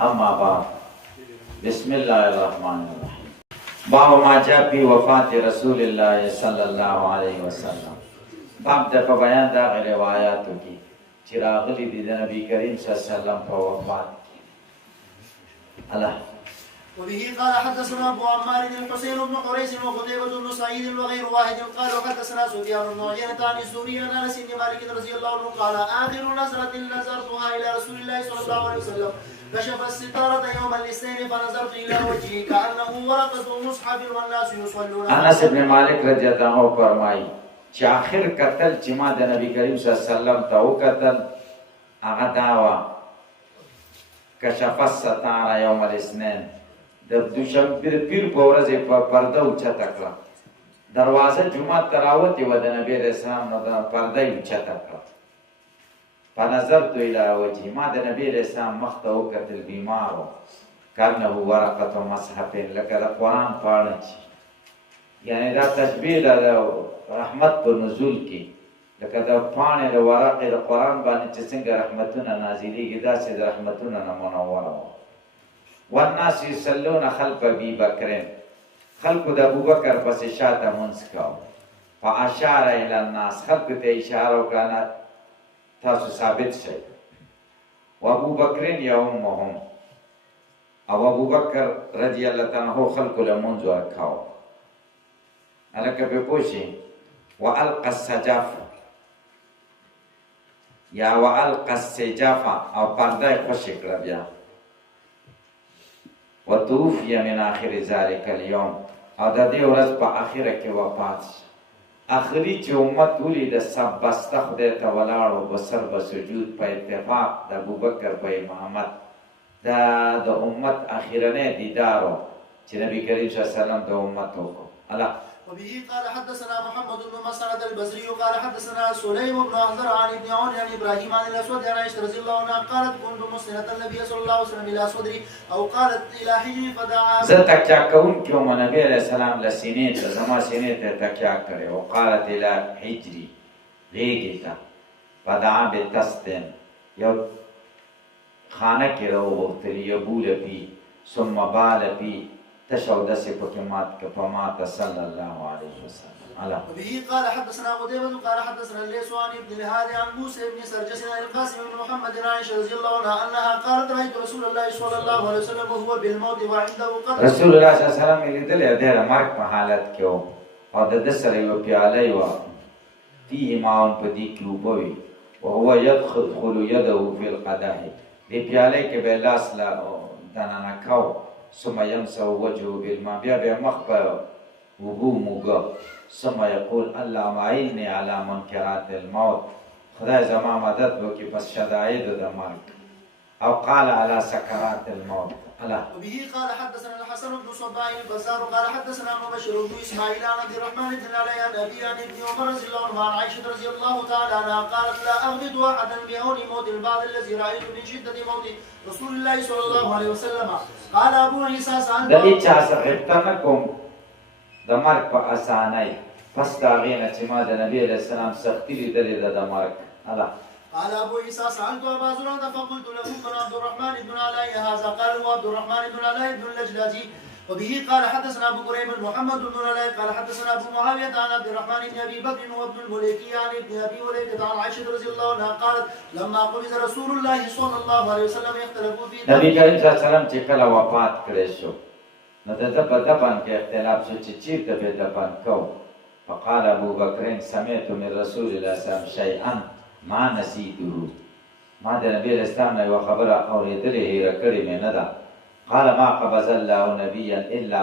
اما بعد بسم الله الرحمن الرحیم. باب ما جاء فی وفات رسول الله صلی الله علیه وسلم. باب د په بیان د روایتو کې چې راغلي دي د نبی کریم صلی الله علیه وسلم په وفات کې. الله وبه قال حدثنا ابو عمار الحسين بن قريش وقتيبة بن سعيد وغير واحد قال وحدثنا سفيان بن عيينة عن الزهري عن انس بن مالك رضي الله عنه قال اخر نظرة نظرتها الى رسول الله صلى الله عليه وسلم كشف الستارة يوم الاثنين فنظرت الى وجهه كانه ورقة مصحف والناس يصلون. انس بن مالک رضی الله عنه فرمایي چې اخر قتل چې ما د نبی کریم صلی الله علیه وسلم ته وکتل هغه دا وه کشف الستارة یوم الاثنين، د دوشنبې د پیر په ورځ یې په پرده اوچته کړه. دروازه جومات ته راوتې وه د نبي علیه السلام، نو د پرده یې اوچته کړه. فنظرت الی وجهه، ما د نبي علیه السلام مخ ته وکتل، بیمار و. کانه ورقة مصحف، لکه د قرآن پاڼه چې یعنې دا تشبیه ده د رحمت په نزول کې، لکه د پاڼې د ورقې د قرآن باندې چې څنګه رحمتونه نازلېږي داسې د رحمتونه نه منوره وه. والناس یصلون خلف ابي بکر، خلقو د ابوبکر پسې شاته منځ کوه. فاشار الى الناس، خلقو ته اشاره وکړه تاسو ثابت شئ. و ابوبکر یؤمهم، او ابوبکر رضی الله تعالی عنہ خلقو له منځ ورکاوه. هلکه پرې پوه شئ. والقى السجاف یا والقى السجاف، او پرده یې خوشې کړه بیا. وتوفي من آخر ذلك اليوم، او د دې ورځ په آخره کې وفات شو. آخري چې امت ولید سب بسته خدای ته ولاړو بسر به سجود په اتفاق د ابوبکر په امامت. دا د امت آخرنی دیدار و چې نبي کریم صلی الله علیه وسلم د امت وکړو. الله وبه قال حدثنا محمد بن مسعد البصري قال حدثنا سليم بن احضر عن ابن عون عن ابراهيم عن الاسود عن عائشه رضي الله عنها قالت كنت مسند النبي صلى الله عليه وسلم الى صدري او قالت الى حجري فدعا. زه تکیا کوونکی وم نبي علیه السلام له سینې ته، زما سینې ته تکیا کړې. وقالت الى حجري، غېږې ته. فدعا بتستن، یو خانه کې راوغوښتلي، یبول فی ثم بال فی، تشو دسې پکې مات که فمات صلی الله علیه وسلم. وبه قال حدثنا قتيبة قال حدثنا الليث عن ابن الهادي عن موسى بن سرجس عن القاسم بن محمد عن عائشة رضي الله عنها انها قالت رايت رسول الله صلى الله عليه وسلم وهو بالموت وعنده قتل. رسول الله صلی الله علیه وسلم یې لیدلی دی د مرګ په حالت کې و، او د ده سره یوه پیاله وه فیه ماء، په دې کې اوبه وي. وهو يدخل يده فی القدح، دې پیالې کې به یې لاس دننه کو. ثم يمسح وجهه بالماء، بیا به مخ په اوبو موږه. ثم يقول اللهم اعني على منکرات الموت، خدای زما مدد وکړي په شدایدو د مرګ. او قال على سکرات الموت. وبه قال حدثنا الحسن بن صباح البزار قال حدثنا مبشر بن اسماعيل عن عبد الرحمن بن علي عن ابي عن ابن عمر رضي الله عنه عن عائشه رضي الله تعالى عنها قالت لا اغبط احدا بعون موت بعد الذي رايت من شده موت رسول الله صلى الله عليه وسلم. قال ابو عيسى سالت د دې چا څخه غبطه نه کوم د مرګ په اسانۍ، پس د هغې نه چې ما د نبي علیه السلام سختي لیدلې ده د مرګ. الله قال ابو عيسى سالت ابا زرعه فقلت له من عبد الرحمن بن علاء هذا؟ قال هو عبد الرحمن بن علاء بن اللجلاجي. وبه قال حدثنا ابو كريم محمد بن علاء قال حدثنا ابو معاويه عن عبد الرحمن بن ابي بكر وابن المليكي عن ابن ابي وليده عن عائشه رضي الله عنها قالت لما قبض رسول الله صلى الله عليه وسلم اختلفوا في نبی کریم صلی الله علیه وسلم چې کله وفات کړی شو، نو د ده په دفن کې اختلاف شو چې چېرته به دفن کوو. فقال ابو بکر سمعت من رسول الله صلی الله علیه وسلم شیئا ما نسیته، ما د نبی علیه السلام نه یوه خبره اورېدلې هېره کړې مې نه ده. قال ما قبض الله نبیا الا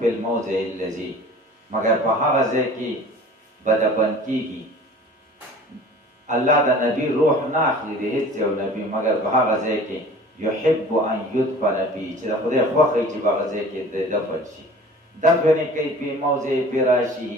فی الموضع الذي، مگر په هغه ځای کې به دفن کېږي. الله د نبی روح نه اخلي د هېڅ یو نبي مگر په هغه ځای کې یحب ان یدفن فی، چې د خدای خوښ وي چې په هغه ځای کې دفن شي. دفن یې کوي فی موضع فراشه،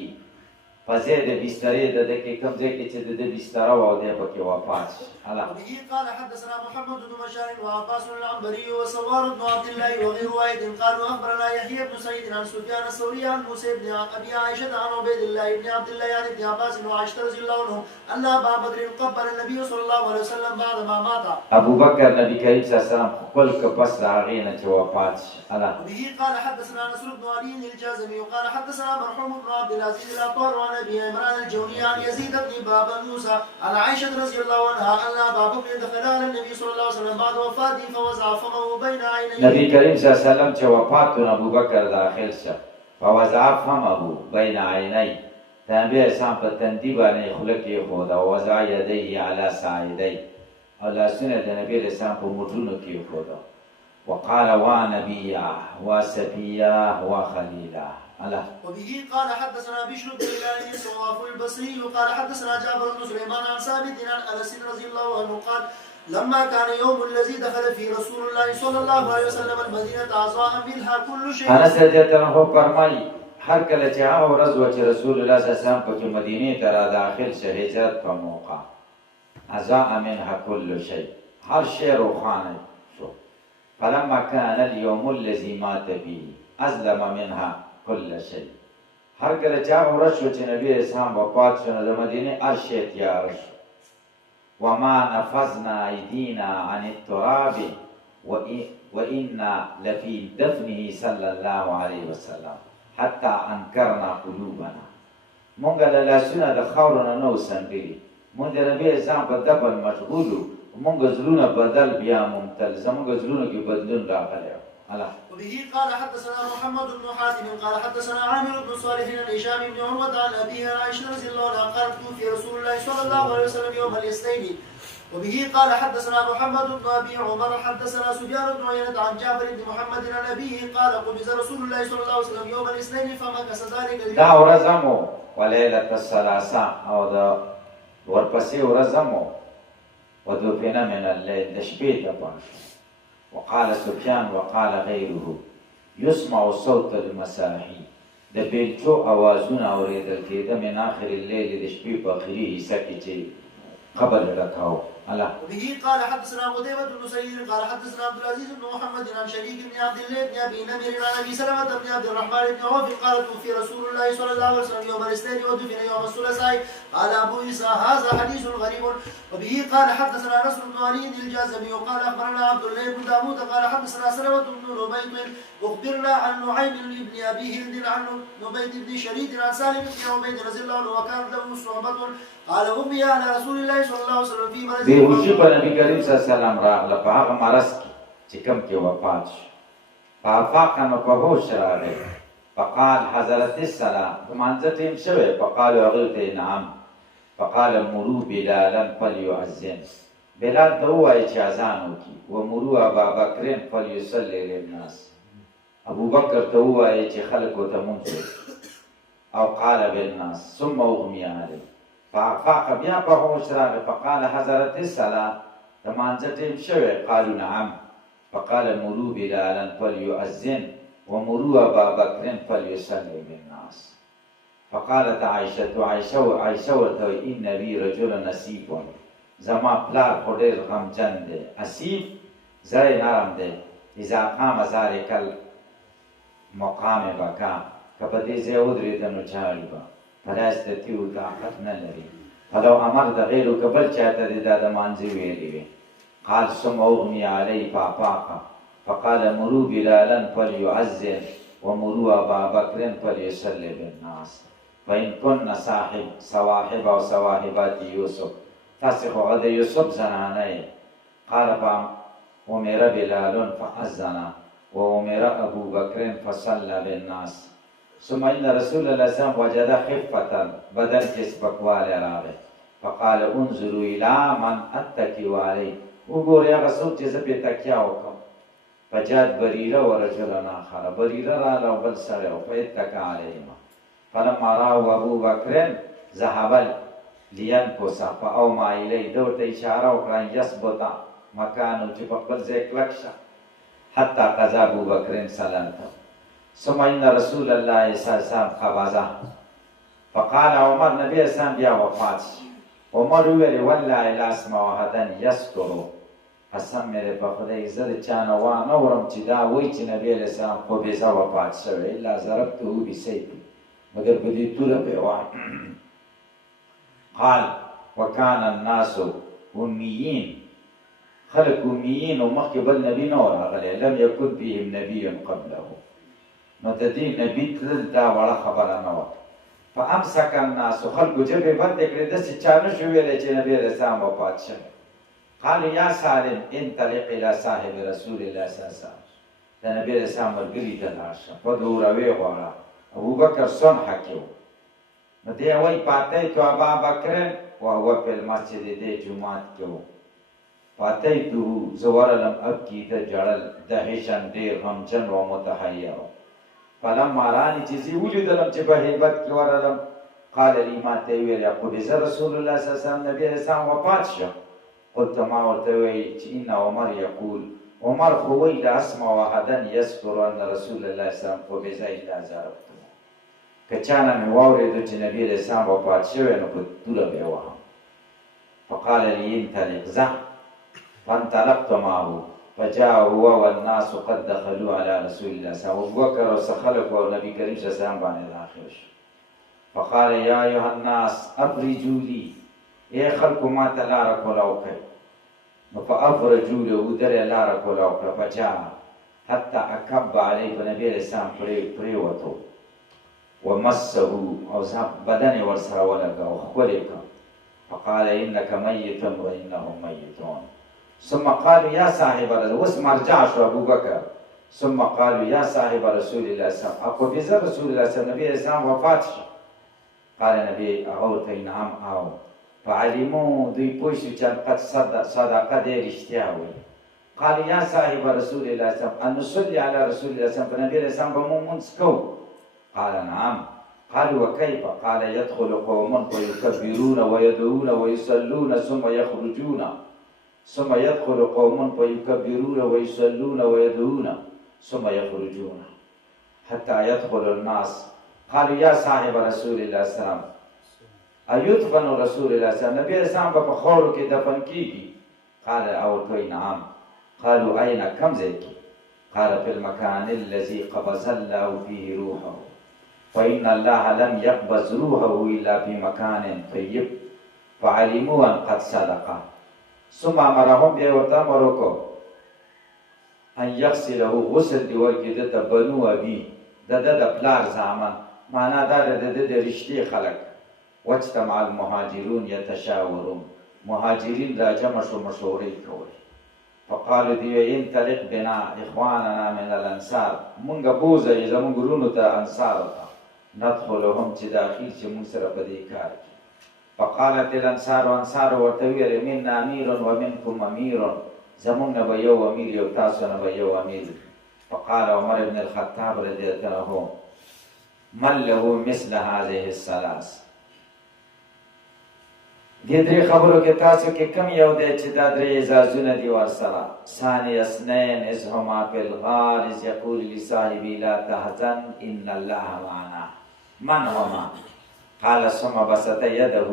په ځای د بسترې د ده کې کوم ځای کې چې د ده بستره وه او دی پکې وفات شي. وبه قال حدثنا محمد بن بشار وعباس العنبري وسوار بن عبد الله وغير واحد قالوا اخبرنا يحيى بن سعيد عن سفيان الثوري عن موسى بن ابي عائشه عن عبيد الله بن عبد الله عن ابن عباس وعائشه رضي الله عنهم ان ابا بدر قبل النبي صلى الله عليه وسلم بعد ما مات. ابو بکر نبی کریم صلی الله علیه وسلم خپل که پس د هغې نه چې وفات شي. وبه قال حدثنا نصر بن علي الجازمي وقال حدثنا مرحوم بن عبد العزيز الاطهر عن ابي عمران الجوني عن يزيد بن بابا موسى عن عائشه رضي الله عنها ان ابا بكر دخل على النبي صلى الله عليه وسلم بعد وفاته فوضع فمه بين عينيه. نبی کریم صلی الله علیه وسلم چې وفات و ابو بکر داخل شه فوضع فمه بین عینی، د نبي اسلام په تندي باندې خوله کېښوده او وضع یدیه علی ساعدی، او لاسونه د نبي اسلام په مټونو کېښوده. وقال وا نبیه وا صفیه وا خلیله. وبه قال حدثنا بشر بن هلال الصواف البصري وقال حدثنا جابر بن سليمان عن ثابت عن انس رضي الله عنه قال لما كان يوم الذي دخل فيه رسول الله صلى الله عليه وسلم المدينه اعضاء منها كل شيء. انس رضی الله عنه فرمایي هر کله چې هغه ورځ وه چې رسول الله صلی الله علیه وسلم پکې مدینې ته را داخل شه هجرت په موقع اضاء منها كل شيء، هر شی روښانه شو. فلما كان اليوم الذي مات فيه اظلم منها كل شيء، هر کله چې هغه ورځ شو چې نبي اسلام وفات شو نو د مدینې هر شی تیار شو. وما نفذنا ايدينا عن التراب وإنا لفي دفنه صلى الله عليه وسلم حتى انكرنا قلوبنا. مونږ له لاسونه د خاورو نه نو سنډلي، مونږ د نبي اسلام په دفن مشغول وو، مونږ زړونه بدل بیا ممتل، زمونږ زړونو کې بدلون راغلی. وبه قال حدثنا محمد بن حاتم قال حدثنا عامر بن صالح عن هشام بن عروة عن أبيه عن عائشة رضي الله عنها قالت توفي رسول الله صلى الله عليه وسلم يوم الاثنين. وبه قال حدثنا محمد بن ابي عمر حدثنا سفيان بن عيينة عن جابر بن محمد عن ابيه قال قبض رسول الله صلى الله عليه وسلم يوم الاثنين فمكث ذلك اليوم. دا ورځ هم وليلة الثلاثاء او د ورپسې ورځ هم ودفن من الليل، د شپې دفن شو. وقال سفيان وقال غيره يسمع صوت المساحي، د بیلچو اوازونه اورېدل کېده من آخر الليل، د شپې په آخري حصه کې چې قبل ډکاو. وبه قال حدثنا قتيبة بن سعيد قال حدثنا عبد العزيز بن محمد عن شريك بن عبد الله بن ابي نمر عن ابي سلمة بن عبد الرحمن بن عوف قال توفي رسول الله صلى الله عليه وسلم يوم الاثنين ودفن يوم الثلاثاء. قال ابو عيسى هذا حديث غريب. وبه قال حدثنا نصر بن علي الجازمي وقال اخبرنا عبد الله بن داوود قال حدثنا سلمة بن نبيط اخبرنا عن نعيم بن ابي هند عن نبيط بن شريد عن سالم بن عبيد رضي الله عنه وكانت له صحبة قال امي على رسول الله صلى الله عليه وسلم في مرض. بیهوشي په نبي کریم صلی الله علیه وسلم راغله په هغه مرض کې چې کوم کې وفات شو. فافاق نو په هوش راغی. فقال حضرت الصلاه، لمانځه ټیم شوی. فقالوا هغوی ته نعم. فقال مروا بلالا فليؤذن، بلال ته ووایي چې اذان وکړي. ومروا ابا بکر فليصلي للناس، ابو بکر ته ووایي چې خلکو ته مونځ وکړي. او قال بالناس ثم اغمي عليه. فافاق بیا په هوش راغی. فقال حضرت الصلاه، لمانځه ټیم شوی. قالوا نعم. فقال مروا بلالا فليؤذن ومروا ابا بکر فليصلي بالناس. فقالت عائشه ورته ان لي رجل نسيب، زما پلار خو ډېر غمجن دی. اسیب ځای نرم دی. اذا قام ذلك المقام بکا، که په دې ځای ودرېده نو ژاړي به. فلا یستطیع طاقت نه لري. فلو امر د غیرو که بل چاته دې دا د مانځه ویلې وي. قال ثم اغمي عليه فافاق. فقال مروا بلالا فليؤذن ومروا ابا بکر فليصلي بالناس. فإن كن صواحب او صواحبات يوسف، تاسې خو د یوسف زنانه یې. قال فأمر بلال فأذن وأمر أبو بكر فصلى بالناس. ثم إن رسول الله صلى الله عليه وسلم وجد خفة، بدن کې سپکوالی راغی. فقال انظروا إلى من أتكئ عليه، وګورئ هغه څوک چې زه پرې تکیه وکړم. فجاءت بريرة ورجل آخر، بريرة راغله او بل سړی و. فاتکأ علیهما. فلما رأوا أبو بكر ذهب لينكث فأومى إليه، ده ورته اشاره وکړه ان يثبت مکانه، چې په خپل ځای کلک شه. حتى قضى أبو بكر صلاته. ثم إن رسول الله صلى الله عليه وسلم قبضه، فقال عمر نبی اسلام بیا وفات شي. عمر وویل والله لا اسمع احدا یذکر، قسم مې په خدای زه د چا نه وانه اورم چې دا وایي چې نبی علیه السلام قبضه وفات شوی الا ضربته بسیفي، مګر په دې توره به یې وهم. قال وکان الناس امیین، خلق امیین او مخکې بل نبي نه و راغلی، لم یکن فیهم نبی قبله، نو د دې نبي تلل دا وړه خبره نه وه. فامسک الناس، خلکو ژبې بندې کړې، داسې چا نه شو ویلی چې نبي علیه السلام وفات شوی. قالوا یا سالم انطلق الى صاحب رسول الله صلی الله علیه وسلم، د نبي علیه السلام ملګري ته لاړ شه، فدعوه وغواړه. ابوبکر صنحه کې و، نو دی وایي فاتیت ابا بکر وهو فی المسجد، دی جومات کې و. فاتیته، زه ورغلم ابکي، د ژړل دهشن، ډېر غمجن و متحیر. فلما رانی چې زه ولیدلم چې په هیبت کې ورغلم، قال لي ما ته ویل قبض رسول الله صلی الله علیه وسلم، نبی علیه السلام وفات شو. قلت ما ورته وی چې ان عمر یقول، عمر خو وی لا اسمع احدا یذکر ان رسول الله صلی الله علیه وسلم قبض الا ضربته، که چا نه مې واورېدو چې نبی علیه السلام وفات شوی نو په توره به یې وهم. فقال لي انطلق، ځه. فانطلقت معه فجاء هو والناس قد دخلوا على رسول الله صلی الله علیه وسلم، ابوبکر او څه خلک او نبي کریم صلی الله علیه وسلم باندې داخل شو. فقال یا ایها الناس افرجوا لي، ای خلکو ما ته لاره کولاو کړئ. نو فافرجوا له، در یې لاره کولاو کړه. فجاء حتی اکب علیه، په نبي علیه السلام پرېوتو. ومسه، او بدن یې ورسره ولګاو، ښکل یې کړ. فقال انک میت وانهم میتون. ثم قالوا یا صاحب رسول، اوس مرجع شو ابوبکر. ثم قالوا یا صاحب رسول الله صلی الله علیه وسلم، قبض رسول الله صلی الله علیه وسلم، نبی علیه السلام وفات شو. قال نبی او ته نعم او. فعلموا، دوی پوه شو چې قد صدقه دی، رښتیا وایي. قال یا صاحب رسول الله صلی الله علیه وسلم ان نصلي علی رسول الله صلی الله علیه وسلم، په نبی علیه السلام به مو لمونځ کوو. قال نعم. قالوا وكيف؟ قال يدخل قوم فيكبرون ويدعون ويصلون ثم يخرجون، ثم يدخل قوم فيكبرون ويصلون ويدعون ثم يخرجون حتى يدخل الناس. قالوا يا صاحب رسول الله صلى الله عليه وسلم ايدفن رسول الله صلى الله عليه وسلم، نبی اسلام په خاورو کې دفن کیږي؟ قال او توي نعم. قالوا اين؟ كم ځای کې؟ قال في المكان الذي قبض الله فيه روحه، فإن الله لم يقبض روحه إلا في مكان طيب، فعلموا أن قد صدق. ثم امرهم، بیا ورته امر وکړو ان یغسله، غسل دی ورکړي ده ته، بنو ابي، د ده د پلار زامن، معنا دا د ده د رشتې خلک. واجتمع المهاجرون یتشاورون، مهاجرین را جمع شو، مشورې کول. فقالوا دی انطلق بنا اخواننا من الانصار، مونږه بوځئ زمونږ وروڼو ته، انصارو ته، ندخلهم چې داخل چې مونږ سره په دې کار کې. فقالت الانصار، انصار ورته ویل منا امیر ومنکم امیر، زمونږ نه به یو امیر یو، تاسو نه به یو امیر. فقال عمر بن الخطاب رضی الله عنه من له مثل هذه الثلاث، دې درې خبرو کې تاسو کې کم یو دی چې دا درې اعزازونه دي ورسره؟ ثاني اثنين اذ هما في الغار اذ يقول لصاحبه لا تحزن ان الله معنا، من هما؟ قال ثم بسط يده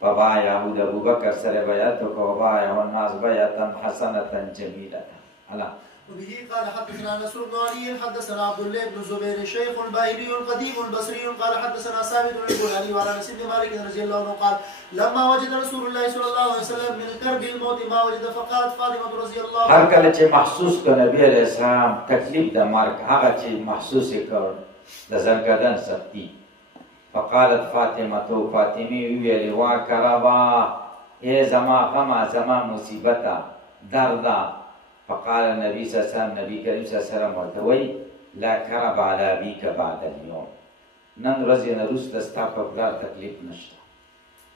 فبايعه، ابو بکر سره بیعت وکړه، وبايعه الناس بیعة حسنة جميلة. وبه قال حدثنا نصر بن علي حدثنا عبد الله بن زبير الشيخ الباهلي القديم البصري قال حدثنا ثابت بن البناني وعن انس بن مالك رضي الله عنه قال لما وجد رسول الله صلى الله عليه وسلم من كرب الموت ما وجد فقالت فاطمه رضي الله عنها، هر کله چې محسوس کړ نبی علیہ السلام تکلیف د مرګ، هغه چې محسوس کړ د زنګدن سختی. فقالت فاطمه، فاطمه ویل وا کربا، ای زما غما، زما مصیبتا، دردا. فقال النبي صلى الله عليه وسلم، نبی کریم صلی الله علیه وسلم ورته وایي لا کرب علی ابیک بعد اليوم، نن ورځې نه وروسته ستا په پلار تکلیف نشته.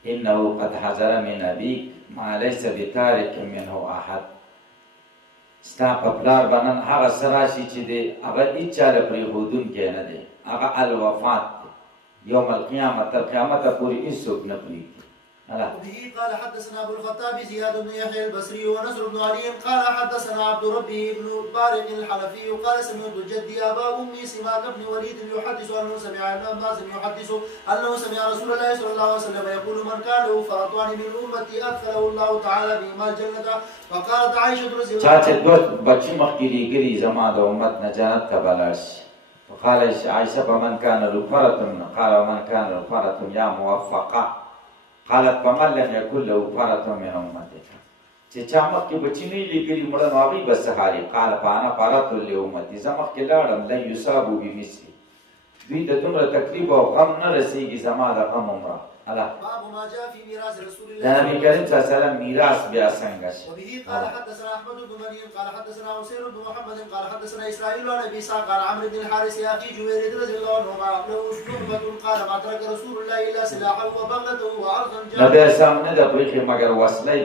انه قد حذر من ابیک ما لیس بتارک منه احد، ستا په پلار به نن هغه څه راشي چې دی هغه هېچ چا له پرېښودونکی نه دی، هغه الوفات دی. یوم القیامت، تر قیامته پورې هېڅوک نه پرېږدي. وبه قال حدثنا ابو الخطاب زياد بن يحيى البصري ونصر بن علي قال حدثنا عبد ربه بن طارق الحنفي قال سمعت جدي ابا امي سماك بن وليد يحدث انه سمع ابن عباس يحدث انه سمع رسول الله صلى الله عليه وسلم يقول من كان له فرطان من امتي ادخله الله تعالى بهما الجنه. فقالت عائشه رضي الله عنها چاچه دوست بچی مخکری گری زما د امت نه جنت ته بلاش. فقال عائشه فمن كان له فرطن قال ومن كان له فرطن يا موفقه قالت فمن لم يكن له فرط من امتك. چې چا مخکې بچی نه لګري مړه نو هغوی به سهاري. قال فانا فرط لامتي زه مخکې لاړم لن یصابوا بمثلي دوی ته دومره تکلیف او غم نه رسېږي زما د غم عمره. باب ما جاء في ميراث رسول د نبي کریم صلی الله علیه وسلم میراث بیا څنګه شي. وبه قال حدثنا احمد بن مريم قال حدثنا حسين بن محمد قال حدثنا اسرائيل عن ابي اسحاق عن عمرو بن الحارث يا اخي جويريد رضي الله عنه له صحبه قال ما ترك رسول الله الا سلاحه وبغلته وارضا نبی اسلام نه د پریخي مگر وسلې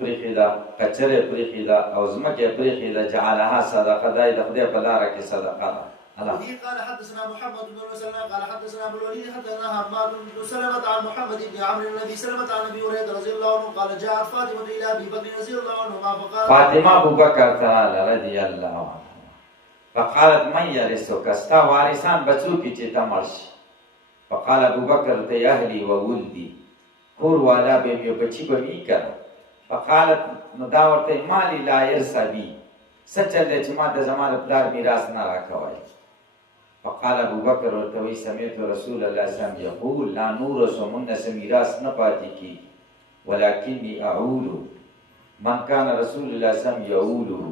پریخي دا کچره پریخي دا او زمکه پریخي دا جعلها صدقه دای د خدای په لار کې صدقه ده. وبه قال حدثنا محمد بن مسلم قال حدثنا ابو الوليد حدثنا حماد بن سلمة عن محمد بن عمرو النبي سلمة عن ابي هريره رضي الله عنه قال جاءت فاطمه الى ابي بكر رضي الله عنهما فقال فاطمه ابو بکر تعالی رضی الله عنه فقالت من يرثك استا وارثان بچو کی چې تمرش. فقال ابو بکر ته اهلی و ولدي کور والا به یو بچی به می کړه. فقالت نو دا ورته مالی لا يرثبي سچل چې ما د زمانه پلار میراث نه راکوي. فقال ابو بکر ورته سمعت رسول الله صلی الله علیه وسلم یقول لا نورث من میراث نه پاتې کی ولكني اعول من كان رسول الله صلی الله علیه وسلم یعوله.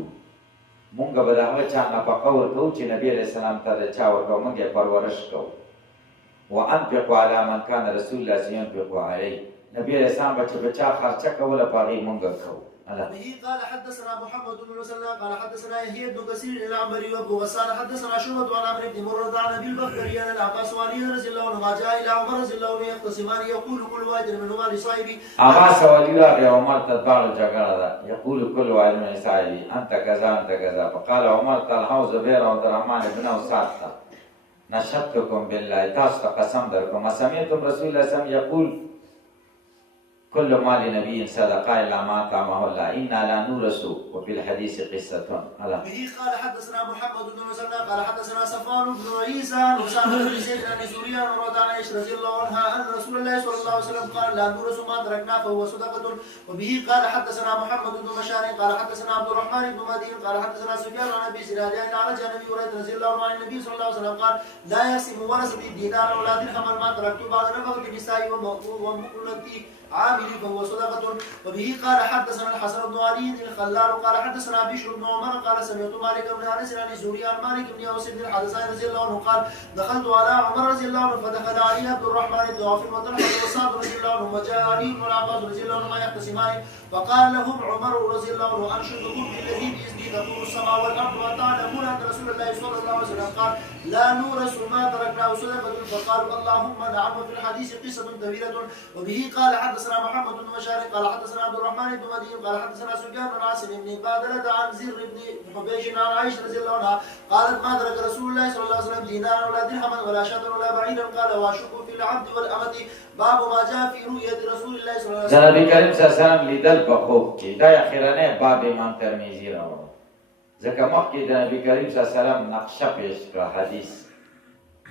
مونږ به د هغه چا نفقه ورکوو چې نبی علیه السلام ته د چا ورکوو مونږ یې پرورش کوو. وانفقوا على من كان رسول الله صلی الله علیه وسلم ينفق عليه نبی علیه السلام به چې په چا خرچه کوله په هغې مونږ کوو. به قال حدثنا محمد بن مسلم قال حدثنا يحيى بن كثير العنبري وابو غسان حدثنا شعبة عن عمرو بن مرة عن ابي البختري عن العباس وعلي رضي الله عنهما جاء الى عمر رضي الله عنه يختصمان يقول كل واحد منهما لصاحبه. عباس وعلي راغی عمر ته دواړو جګړه ده. يقول كل واحد من صاحبه انت كذا انت كذا. فقال عمر طلحه وزبير وعبد الرحمن بن وسعد نشهدكم بالله تاسو ته قسم درکوم سمعتم رسول الله صلی الله علیه وسلم یقول كل مال نبي صدقه الا ما طعمه الله انا لا نورث. وفي الحديث قصه. به قال حدثنا محمد بن مسلم قال حدثنا صفوان بن عيسى عن اسامه بن زيد عن سوريا عن عائشه رضي الله عنها ان رسول الله صلى الله عليه وسلم قال لا نورث ما تركنا فهو صدقه. وبه قال حدثنا محمد بن بشار قال حدثنا عبد الرحمن بن مهدي قال حدثنا سفيان عن ابي سراج عن النبي رضي الله عنه عن النبي صلى الله عليه وسلم قال لا يقسم ورث بالدينار ولا درهم ما تركت بعد نفقه النساء ومؤنتي عامل فهو صدقة. وبه قال حدثنا الحسن بن علي الخلال قال حدثنا بشر بن عمر قال سمعت مالك بن انس عن الزهري عن مالك بن اوس بن الحدثان رضي الله عنه قال دخلت على عمر رضي الله عنه فدخل علي عبد الرحمن بن عوف وطلحه وسعد رضي الله عنه وجاء علي بن العباس رضي الله عنهما يختصمان. فقال لهم عمر رضي الله عنه انشدكم بالذي باذنه تدور السماء والارض وتعلمون ان رسول الله صلى الله عليه وسلم قال لا نورث ما تركناه صدقة. فقالوا اللهم نعم. وفي الحديث قصة طويلة. وبه قال حدثنا محمد بن بشار قال حدثنا عبد الرحمن بن مهدي قال حدثنا سفيان بن عاصم بن بادرة عن زر بن حبيش عن عائشة رضي الله عنها قالت ما ترك رسول الله صلى الله عليه وسلم دينارا ولا درهما ولا شاة ولا بعيرا قال واشك في العبد والأمة. باب ما جاء في رؤية رسول الله صلى الله عليه وسلم. نبی کریم صلی الله علیه وسلم لیدل په خوب کې دا اخیرنه باب امام ترمذی راوړ. ځکه مخکې د نبی کریم صلی الله علیه وسلم نقشه پیش کړه حدیث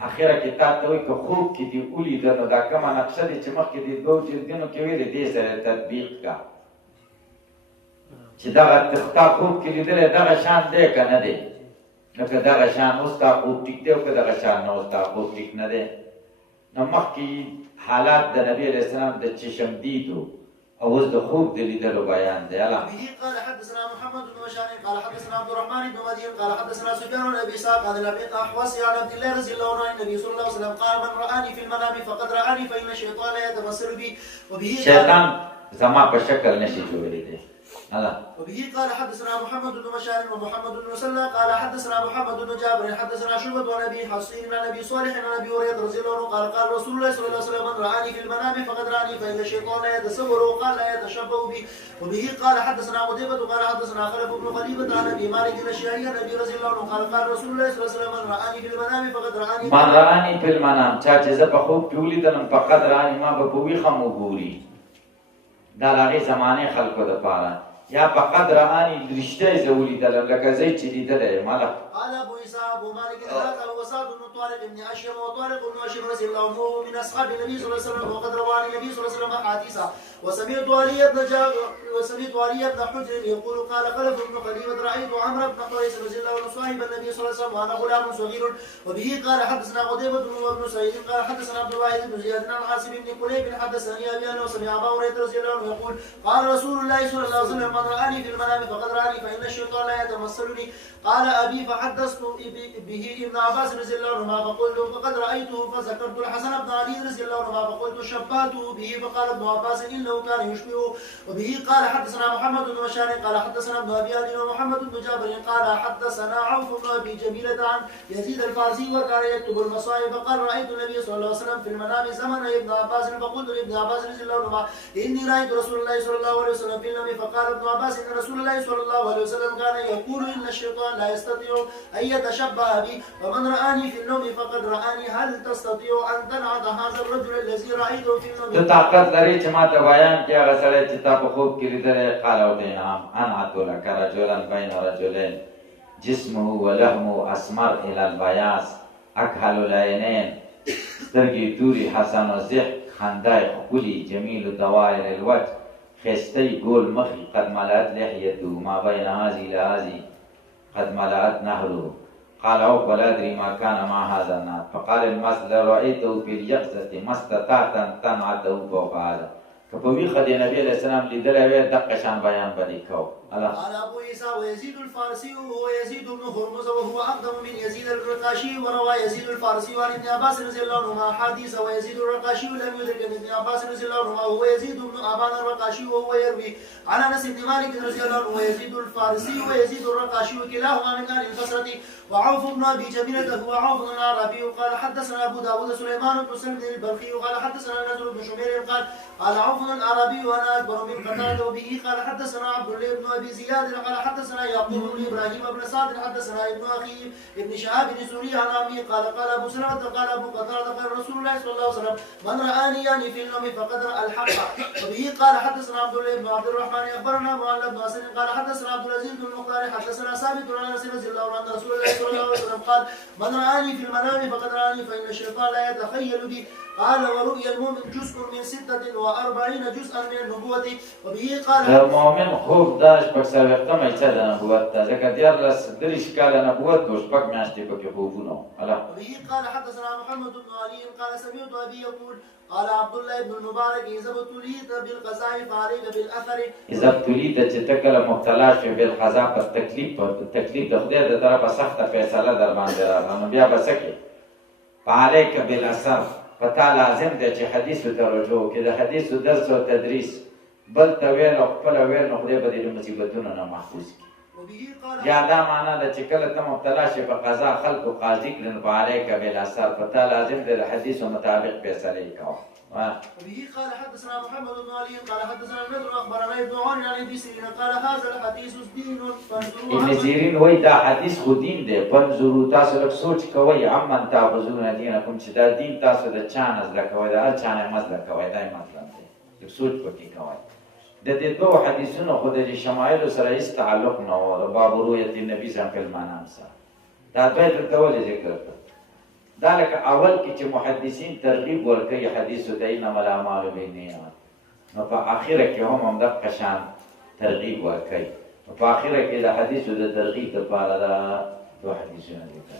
اخیره کې تا ته وایي که خوب کې دې ولیده نو دا کومه نقشه دی چې مخکې دې دوو جلدونو کې ویلې دې سره تطبیق کړه چې دغه تختا خوب کې لیدلی دغه شان دی که نه دی. نو که دغه شان اوس تا خوب ټیک دی او که دغه شان نه اوس تا خوب ټیک نه دی. نو مخکې حالات د نبی علیه السلام د چشمدیدو او اوس د خوب د لیدلو بیان دی. به قال حدثنا محمد بن بشار قال حدثنا عبد الرحمن بن مهدي قال حدثنا سفيان بن ابي اسحاق عن ابي احوص عن عبد الله رضي الله عنه عن النبي صلى الله عليه وسلم قال من رآني في المنام فقد رآني فإن الشيطان يتمثل بي. وبه شیطان زما په شکل نشي جوړېدی. وبه قال حدثنا محمد بن بشار ومحمد بن مسلم قال حدثنا محمد بن جابر حدثنا شعبة عن ابي حصين عن ابي صالح عن ابي هريرة رضي الله عنه قال قال رسول الله صلى الله عليه وسلم من رآني في المنام فقد رآني فإن الشيطان يتصور وقال لا يتشبه بي. وبه قال حدثنا قتيبة قال حدثنا خلف بن خليفة عن ابي مالك الاشعري عن ابي رضي الله عنه قال قال رسول الله صلى الله عليه وسلم من رآني في المنام فقد رآني. من رآني في المنام چا چې زه په خوب کې ولیدلم فقد رآني ما به په ویښه م وګوري دا د هغې زمانې خلکو دپاره یا په قد رآني رښتیا یې زه ولیدلم لکه زه چې لیدلی یم قال ابو عيسى ابو مالك ذاك وسعد بن طارق بن اشيم وطارق بن اشيم رضي الله عنه من اصحاب النبي صلى الله عليه وسلم وقد روى عن النبي صلى الله عليه وسلم احاديث وسمعت علي بن حجر يقول قال خلف بن خليفه رايت عمرو بن قيس رضي الله عنه صاحب النبي صلى الله عليه وسلم وانا غلام صغير وبه قال حدثنا قتيبة بن سعيد قال حدثنا عبد الواحد بن زياد عن عاصم بن كليب حدثني ابي انه سمع ابا هريره رضي الله عنه يقول قال رسول الله صلى الله عليه وسلم من رآني في المنام فقد رآني فان الشيطان لا يتمثلني قال ابي فحدثت به ابن عباس رضي الله عنهما فقلت فقد رايته فذكرت الحسن بن علي رضي الله عنهما فقلت شبهته به فقال ابن عباس انه كان يشبهه وبه قال حدثنا محمد بن بشار قال حدثنا ابن ابي عدي ومحمد بن جابر قال حدثنا عوف بن ابي جميله عن يزيد الفارسي وكان يكتب المصائب فقال رايت النبي صلى الله عليه وسلم في المنام زمن ابن عباس فقلت لابن عباس رضي الله عنهما اني رايت رسول الله صلى الله عليه وسلم في المنام فقال ابن عباس ان رسول الله صلى الله عليه وسلم كان يقول ان الشيطان لا يستطيع ان يتشبه بي ومن رآني في النوم فقد رآني هل تستطيع ان تنعت هذا الرجل الذي رايته في النوم ته طاقت لري چې ما ته بیان کړي هغه سړی چې تا په خوب کې لیدلی قال ورته نعم انعت لك رجلا بين رجلين جسمه ولحمه اسمر الى البياض اكحل العينين سترګې تورې حسن الضحك خندای ښکلي جمیل دوائر الوجه ښایسته ګول مخي قد ملأت لحيته ما بين هذه الى هذه قد ملأت نهره قال عوف ولا ادري ما كان مع هذا النار فقال المثل لو رايته في اليقظه ما استطعت ان تنعته فوق هذا كفوي خدي النبي عليه السلام لیدلی وی دقه شان بیان باندې کو قال ابو عيسى ويزيد الفارسي وهو يزيد بن هرمز وهو اقدم من يزيد الرقاشي وروى يزيد الفارسي عن ابن عباس رضي الله عنهما حديث ويزيد الرقاشي لم يدرك ابن عباس رضي الله عنهما وهو يزيد بن ابان الرقاشي وهو يروي عن انس بن مالك رضي الله عنه ويزيد الفارسي ويزيد الرقاشي وكلاهما من اهل البصره وعوف بن ابي جميله هو عوف بن العربي قال حدثنا ابو داود سليمان بن سلم البلخي قال حدثنا نذر بن شمير قال عوف بن العربي وانا اكبر من قتاده وبه قال حدثنا عبد الله بن ابي زياد قال حدثنا يعقوب بن ابراهيم بن سعد حدثنا ابن اخي ابن شهاب بن سوري عن ابي قال ابو سلمة قال ابو قتاده قال رسول الله صلى الله عليه وسلم من رآني يعني في النوم فقد رأى الحق وبه قال حدثنا عبد الله بن عبد الرحمن اخبرنا معل بن اسد قال حدثنا عبد العزيز بن المختار حدثنا ثابت عن انس رضي الله عنه رسول الله صلى الله عليه وسلم قال من رآني في المنام فقد رآني فإن الشيطان لا يتخيل بي قال ورؤيا المؤمن جزء من 46 جزءا من النبوة وبه قال المؤمن خوب دا شپږ څلوېښتمه حصه د نبوت ده ځکه دیارلس دېرش کاله نبوت و شپږ میاشتې پکې خوبونه وبه قال حدثنا محمد بن علي قال سمعت أبي يقول قال عبد الله بن المبارك إذا ابتليت بالقضاء فعليك بالأثر إذا ابتليت چې ته کله مبتلا شوې بالقضا په تکلیف د خدای د طرفه سخته فیصله در باندې راغله نو بیا به څه کوې فعليك بالأثر پتا لازم دی چې حدیثو ته رجوع وکړي د حدیثو درس او تدریس بل ته ویل او خپله ویل نو خدای به دې له مصیبتونو نه محفوظ کړي یا دا معنا ده چې کله ته مبتلا شې په قضا خلکو قاضي کړي نو فعلیک بالاثر پتا لازم دی د حدیثو مطابق فیصله یې کوه وبه قال حدثنا محمد بن علي قال حدثنا النضر اخبرنا ابن عون عن ابي سيرين قال هذا الحديث دين ابن سیرین وایي دا حدیث خو دین دی فانظروا تاسو لږ سوچ کوئ عمن تعبدون دینکم چې دا دین تاسو د چا نه زده کوئ د هر چا نه مه زده کوئ دا یې مطلب دی لږ سوچ پکې کوئ د دې دوه حدیثونو خو د شمایلو سره هېڅ تعلق نه و د باب رؤیت النبي صلی الله علیه وسلم سره دا دوی دلته ولې ذکر کړ دا لکه اول کې چې محدثین ترغیب ورکوي حدیثو ته انما الاعمال بالنیات نو په آخره کې هم همدغه شان ترغیب ورکوي نو په آخره کې د حدیثو د ترغیب دپاره دا دوه حدیثونه ذکر